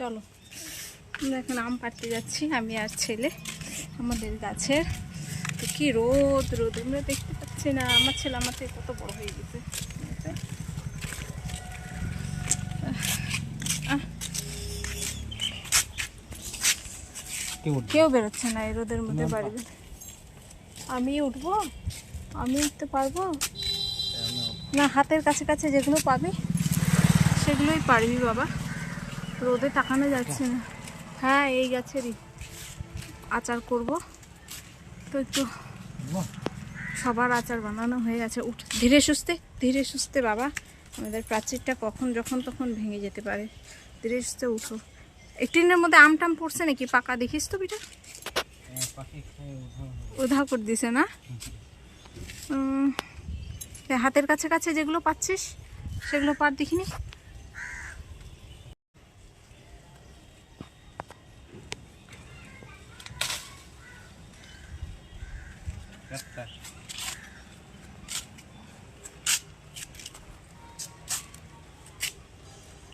চলো। আমরা এখন আম পাড়তে যাচ্ছি আমি আর ছেলে আমাদের গাছের। তো কি রোদ রোদ আমরা দেখতে পাচ্ছি না আমার ছেলে আমার থেকে কত বড় হয়ে গেছে। কেউ বেরোচ্ছে না এই রোদের মধ্যে না, বাড়িতে। আমি উঠবো? আমি উঠতে পারব? না হাতের কাছে কাছে যেগুলো পাবি সেগুলোই পারবি বাবা। রোদে তাকানো যাচ্ছে না। হ্যাঁ এই গাছেরই আচার করব। তো একটু সবার আচার বানানো হয়ে গেছে। উঠ, ধীরে সুস্থে ধীরে সুস্থে বাবা। আমাদের প্রাচীরটা কখন, যখন তখন ভেঙে যেতে পারে। ধীরে সুস্থে উঠো। একটিনের মধ্যে আম টাম পড়ছে নাকি? পাকা দেখিস তো বিটা উধাও করে দিছে না? হাতের কাছে কাছে যেগুলো পাচ্ছিস, সেগুলো পার দেখিনি।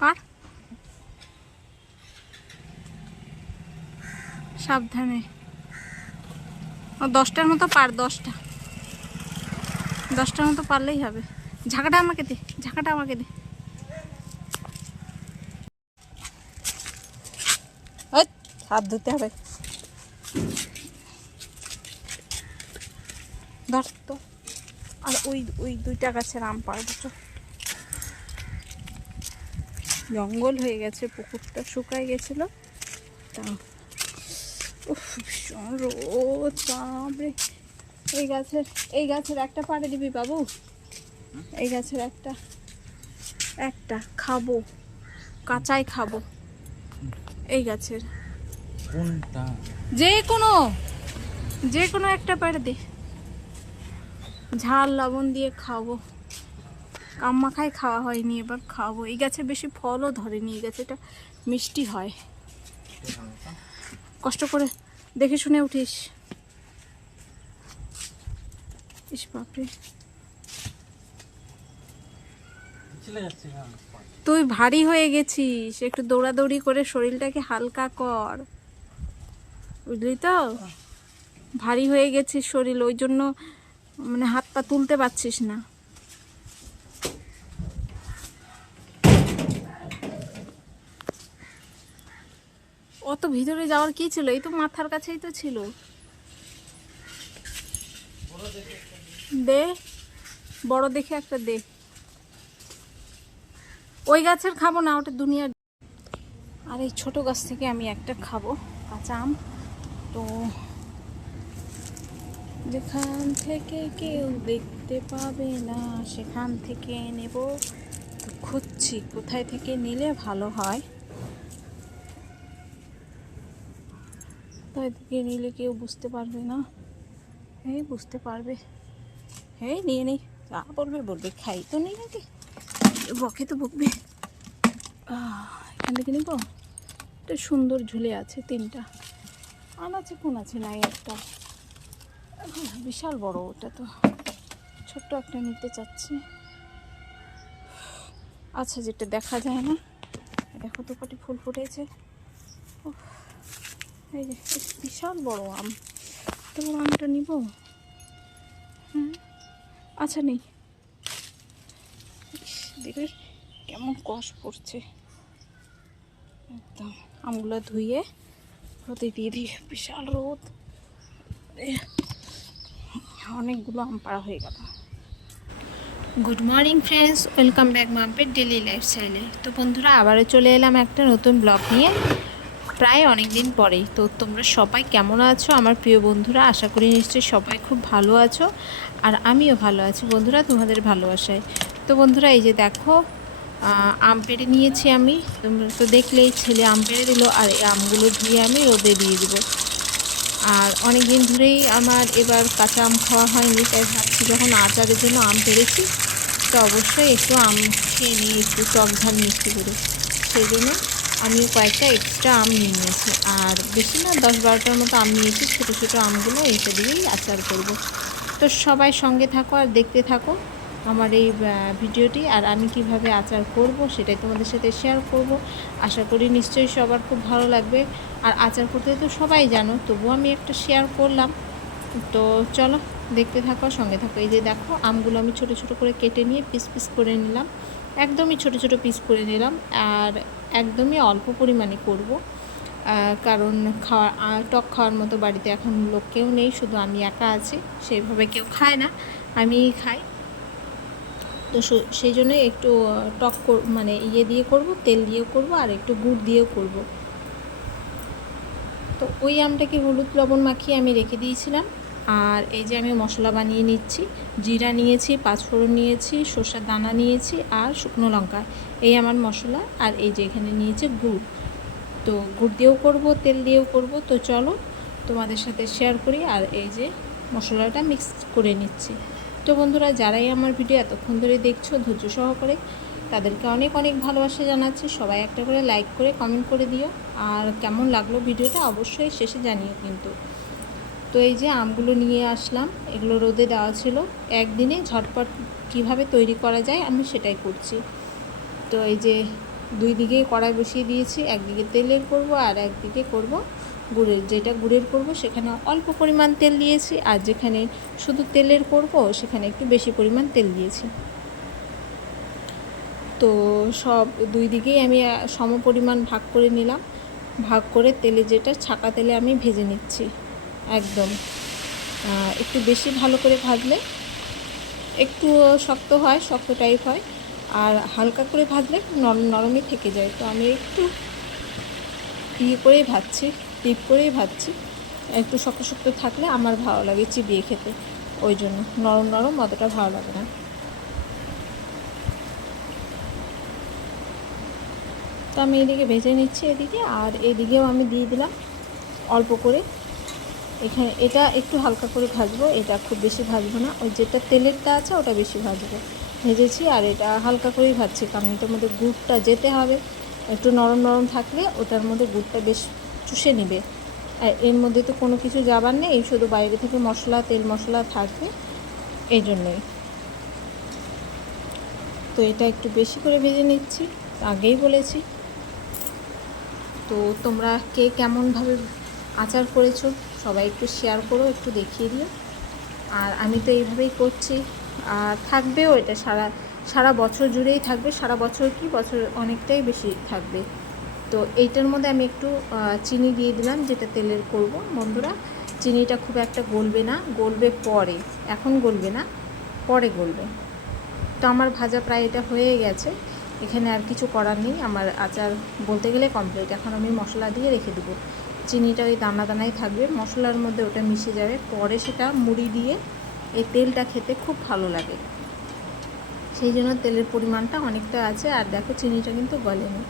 পার সাবধানে। ও দশটার মতো পার দশটা। দশটার মতো পারলেই হবে। ঝাঁকাটা আমাকে দে ঝাঁকাটা আমাকে দে। হাত ধুতে হবে। ধর তো। আর ওই ওই দুইটা গাছের আম পারব তো জঙ্গল হয়ে গেছে পুকুরটা শুকায় গেছিল। তা উফ ভীষণ রোদ বাপরে। এই গাছের এই গাছের একটা পাড়ে দিবি বাবু। এই গাছের একটা একটা খাব কাঁচাই খাব। এই গাছের। কোনটা? যে কোনো যে কোনো একটা পাড়ে দে। ঝাল লবণ দিয়ে খাব। আম মাখাই খাওয়া হয়নি, এবার খাব। এই গাছে বেশি ফলও ধরেনি, এই গাছে এটা মিষ্টি হয়। কষ্ট করে দেখে শুনে উঠিস। ইস বাপরে। তুই ভারী হয়ে গেছিস, একটু দৌড়াদৌড়ি করে শরীরটাকে হালকা কর। বুঝলি তো? ভারী হয়ে গেছিস শরীর, ওই জন্য মানে হাত পা তুলতে পারছিস না। অত ভিতরে যাওয়ার কি ছিল? এই তো মাথার কাছেই তো ছিল। দে, বড় দেখে একটা দে। ওই গাছের খাব না, ওটা দুনিয়ার। আর এই ছোট গাছ থেকে আমি একটা খাব, কাঁচা আম। তো যেখান থেকে কেউ দেখতে পাবে না, সেখান থেকে নেব। খুঁজছি, কোথায় থেকে নিলে ভালো হয়? কোথায় থেকে নিলে কেউ বুঝতে পারবে না? এই বুঝতে পারবে। এই নিয়ে নেই, যা বলবে বলবে, খাই তো নেই নাকি বকে তো বকবে। এখান থেকে নিব। এটা সুন্দর ঝুলে আছে তিনটা। আছে কোন আছে নাই একটা? বিশাল বড় ওটা তো ছোট্ট একটা নিতে চাচ্ছি। আচ্ছা যেটা দেখা যায় না দেখো তো কটি ফুল ফুটেছে। এই যে বিশাল বড় আম। তো আমটা নিব? হ্যাঁ আচ্ছা নেই। ইস, দেখে কেমন কষ পড়ছে। একদম আমগুলো ধুয়ে রোদে দিয়ে দিয়ে বিশাল রোদ। অনেকগুলো আম পাড়া হয়ে গেল। Good morning friends welcome back মাম্পের daily লাইফস্টাইলে তো বন্ধুরা, আবারও চলে এলাম একটা নতুন ব্লগ নিয়ে। প্রায় অনেক দিন পরেই। তো তোমরা সবাই কেমন আছো? আমার প্রিয় বন্ধুরা, আশা করি নিশ্চয়ই সবাই খুব ভালো আছো। আর আমিও ভালো আছি বন্ধুরা, তোমাদের ভালোবাসায়। তো বন্ধুরা, এই যে দেখো আম পেড়ে নিয়েছি আমি। তোমরা তো দেখলেই ছেলে আম পেড়ে দিল, আর এই আমগুলো ধুয়ে আমি রোদে দিয়ে দেবো। আর অনেক দিন ধরেই আমার এবার কাঁচা আম খাওয়া হয়নি, তাই ভাবছি যখন আচারের জন্য আম পেরেছি, তো অবশ্যই একটু আম খেয়ে নিই, একটু টক ঝাল মিষ্টি করে। সেই জন্য আমি কয়েকটা এক্সট্রা আম নিয়ে নিয়েছি। আর বেশি না, দশ বারোটার মতো আম নিয়েছি, ছোটো ছোটো আমগুলো এইটা দিয়েই আচার করব। তো সবাই সঙ্গে থাকো আর দেখতে থাকো। আমার এই ভিডিওটি আর আমি কীভাবে আচার করব সেটাই তোমাদের সাথে শেয়ার করব। আশা করি নিশ্চয়ই সবার খুব ভালো লাগবে। আর আচার করতে তো সবাই জানো, তবুও আমি একটা শেয়ার করলাম। তো চলো দেখতে থাকো, সঙ্গে থাকো। এই যে দেখো, আমগুলো আমি ছোট ছোট করে কেটে নিয়ে পিস পিস করে নিলাম। একদমই ছোট ছোট পিস করে নিলাম আর একদমই অল্প পরিমাণে করব। কারণ খাওয়া টক খাওয়ার মতো বাড়িতে এখন লোক কেউ নেই, শুধু আমি একা আছি, সেইভাবে কেউ খায় না, আমিই খাই। তো সেই জন্য একটু টক মানে ইয়ে দিয়ে করব, তেল দিয়েও করব আর একটু গুড় দিয়েও করব। তো ওই আমটাকে হলুদ লবণ মাখিয়ে আমি রেখে দিয়েছিলাম। আর এই যে আমি মশলা বানিয়ে নিচ্ছি, জিরা নিয়েছি, পাঁচফোড়ন নিয়েছি, সর্ষের দানা নিয়েছি আর শুকনো লঙ্কা। এই আমার মশলা আর এই যে এখানে নিয়েছে গুড়। তো গুড় দিয়েও করব, তেল দিয়েও করব। তো চলো তোমাদের সাথে শেয়ার করি আর এই যে মশলাটা মিক্স করে নিচ্ছি। তো বন্ধুরা যারাই আমার ভিডিও এতক্ষণ ধরে দেখছ, ধৈর্য সহকারে তাদেরকে অনেক অনেক ভালোবাসা জানাচ্ছি। সবাই একটা করে লাইক করে কমেন্ট করে দিও। আর কেমন লাগল ভিডিওটা অবশ্যই শেষে জানিও কিন্তু। তো এই যে আমগুলো নিয়ে আসলাম, এগুলো রোদে দেওয়া ছিল। একদিনে ঝটপট কীভাবে তৈরি করা যায় আমি সেটাই করছি। তো এই যে দুই দিকে কড়াই বসিয়ে দিয়েছি, একদিকে তেলের করব আর একদিকে করব গুড়ের, যেটা গুড়ের করব সেখানে অল্প পরিমাণ তেল দিয়েছি আর যেখানে শুধু তেলের করব সেখানে একটু বেশি পরিমাণ তেল দিয়েছি। তো সব দুই দিকেই আমি সম পরিমাণ ভাগ করে নিলাম। ভাগ করে তেলে যেটা ছাকা তেলে আমি ভেজে নিচ্ছি, একদম। একটু বেশি ভালো করে ভাজলে একটু শক্ত হয়, শক্ত টাইপ হয়। আর হালকা করে ভাজলে নরম নরমই থেকে যায়। তো আমি একটু ইয়ে করেই ভাজছি। টিপ করেই ভাজছি একটু শক্ত শক্ত থাকলে আমার ভালো লাগে চিবিয়ে খেতে। ওই জন্য নরম নরম অতটা ভালো লাগে না। তো আমি এদিকে ভেজে নিচ্ছি এদিকে আর এদিকেও আমি দিয়ে দিলাম অল্প করে। এখানে এটা একটু হালকা করে ভাজবো, এটা খুব বেশি ভাজবো না। ওই যেটা তেলেরটা আছে ওটা বেশি ভাজবো। ভেজেছি আর এটা হালকা করেই ভাজছি, কারণ এটার মধ্যে গুড়টা যেতে হবে। একটু নরম নরম থাকলে ওটার মধ্যে গুড়টা বেশ চুষে নেবে। আর এর মধ্যে তো কোনো কিছু যাবার নেই, শুধু বাইরে থেকে মশলা, তেল মশলা থাকবে, এই জন্যই। তো এটা একটু বেশি করে ভেজে নিচ্ছি, আগেই বলেছি। তো তোমরা কে কেমনভাবে আচার করেছ, সবাই একটু শেয়ার করো, একটু দেখিয়ে দিও। আর আমি তো এইভাবেই করছি, আর থাকবেও এটা সারা সারা বছর জুড়েই থাকবে, সারা বছর কি, বছর অনেকটাই বেশি থাকবে। তো এইটার মধ্যে আমি একটু চিনি দিয়ে দিলাম, যেটা তেলের করব। বন্ধুরা, চিনিটা খুব একটা গলবে না, গলবে পরে, এখন গলবে না, পরে গলবে। তো আমার ভাজা প্রায় এটা হয়ে গেছে। এখানে আর কিছু করার নেই, আমার আচার বলতে গেলে কমপ্লিট এখন আমি মশলা দিয়ে রেখে দেবো। চিনিটা ওই দানা দানাই থাকবে। মশলার মধ্যে ওটা মিশে যাবে। পরে সেটা মুড়ি দিয়ে এই তেলটা খেতে খুব ভালো লাগে। সেই জন্য তেলের পরিমাণটা অনেকটা আছে। আর দেখো, চিনিটা কিন্তু গলেনি।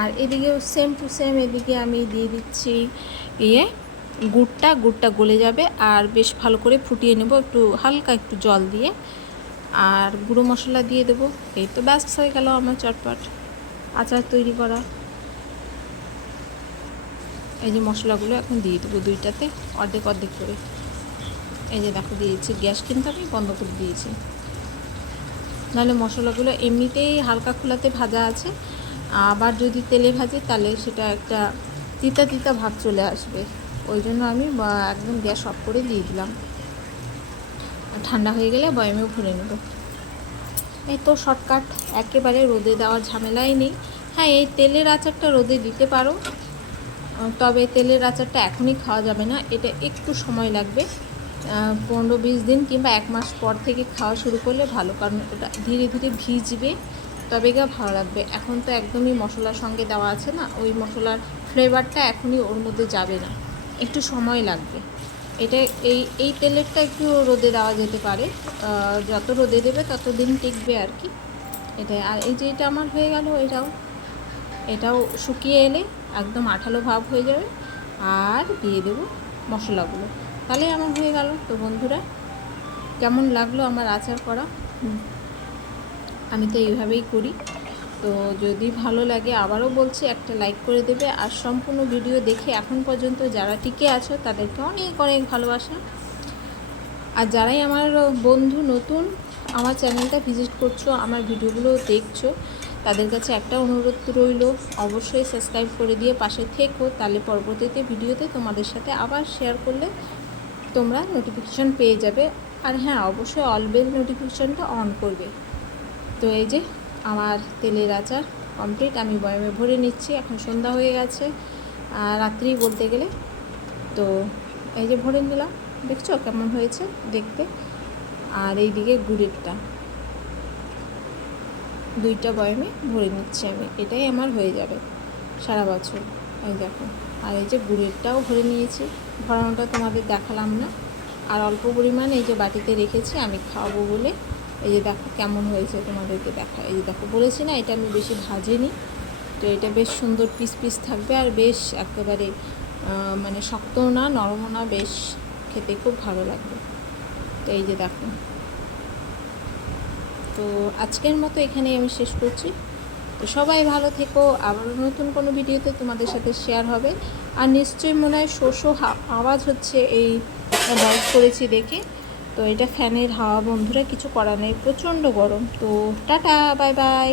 আর এদিকেও সেম টু সেম এদিকে আমি দিয়ে দিচ্ছি ইয়ে গুড়টা গুড়টা গলে যাবে আর বেশ ভালো করে ফুটিয়ে নেব একটু হালকা একটু জল দিয়ে। আর গুঁড়ো মশলা দিয়ে দেবো। এই তো ব্যস্ত হয়ে গেল আমার চটপট আচার তৈরি করা। এই যে মশলাগুলো এখন দিয়ে দেবো দুইটাতে, অর্ধেক অর্ধেক করে। এই যে দেখো দিয়েছি, গ্যাস কিন্তু আমি বন্ধ করে দিয়েছি। নাহলে মশলাগুলো এমনিতেই হালকা খোলাতে ভাজা আছে। আবার যদি তেলে ভাজে, তাহলে সেটা একটা তিতা তিতা ভাব চলে আসবে। ওই জন্য আমি একদম গ্যাস অফ করে দিয়ে দিলাম। ঠান্ডা হয়ে গেলে বয়ামেও ভরে নেব। এই তো শর্টকাট, একেবারে রোদে দেওয়ার ঝামেলাই নেই। হ্যাঁ এই তেলের আচারটা রোদে দিতে পারো। তবে তেলের আচারটা এখনই খাওয়া যাবে না, এটা একটু সময় লাগবে। পনেরো বিশ দিন কিংবা এক মাস পর থেকে খাওয়া শুরু করলে ভালো, কারণ ওটা ধীরে ধীরে ভিজবে। তবে গা ভালো লাগবে। এখন তো একদমই মশলার সঙ্গে দেওয়া আছে না, ওই মশলার ফ্লেভারটা এখনই ওর মধ্যে যাবে না। একটু সময় লাগবে। এটা এই এই তেলেরটা একটু রোদে দেওয়া যেতে পারে। যত রোদে দেবে তত দিন টিকবে আর কি। এটাই আর এই যে এটা আমার হয়ে গেল, এটাও এটাও শুকিয়ে এলে একদম আঠালো ভাব হয়ে যাবে। আর দিয়ে দেবো মশলাগুলো। তাহলে আমার হয়ে গেল। তো বন্ধুরা, কেমন লাগল আমার আচার করা। আমি তো এইভাবেই করি। তো যদি ভালো লাগে আবারও বলছি, একটা লাইক করে দেবে। আর সম্পূর্ণ ভিডিও দেখে এখন পর্যন্ত যারা টিকে আছো, তাদেরকে অনেক অনেক ভালোবাসা। আর যারাই আমার বন্ধু, নতুন, আমার চ্যানেলটা ভিজিট করছ, আমার ভিডিওগুলো দেখছ, তাদের কাছে একটা অনুরোধ রইল, অবশ্যই সাবস্ক্রাইব করে দিয়ে পাশে থেকো। তাহলে পরবর্তীতে ভিডিওতে তোমাদের সাথে আবার শেয়ার করলে তোমরা নোটিফিকেশান পেয়ে যাবে। আর হ্যাঁ অবশ্যই অলবেল নোটিফিকেশানটা অন করবে। তো এই যে আমার তেলের আচার কমপ্লিট আমি বয়ামে ভরে নিচ্ছি, এখন সন্ধ্যা হয়ে গেছে, আর রাত্রি বলতে গেলে, তো এই যে ভরে নিলাম, দেখছ কেমন হয়েছে দেখতে? আর এই দিকে গুড়েরটা, দুইটা বয়ামে ভরে নিচ্ছি আমি, এটাই আমার হয়ে যাবে সারা বছর, এই দেখো। আর এই যে গুড়েরটাও ভরে নিয়েছি, ভরানোটা তোমাদের দেখালাম না, আর অল্প পরিমাণ এই যে বাটিতে রেখেছি, আমি খাওয়াবো বলে এই যে দেখো কেমন হয়েছে তোমাদেরকে দেখা এই যে দেখো, বলেছি না, এটা আমি বেশি ভাজিনি। তো এটা বেশ সুন্দর পিস পিস থাকবে আর বেশ একেবারে মানে শক্তও না নরমও না, বেশ খেতে খুব ভালো লাগবে। তো এই যে দেখো। তো আজকের মতো এখানেই আমি শেষ করছি। তো সবাই ভালো থেকো। আবার নতুন কোনো ভিডিওতে তোমাদের সাথে শেয়ার হবে। আর নিশ্চয়ই মনে হয় শোষো আওয়াজ হচ্ছে এই ভয়েস করেছি দেখে। তো এটা ফ্যানের হাওয়া বন্ধুরা কিছু করার নেই। প্রচণ্ড গরম। তো টাটা বাই বাই।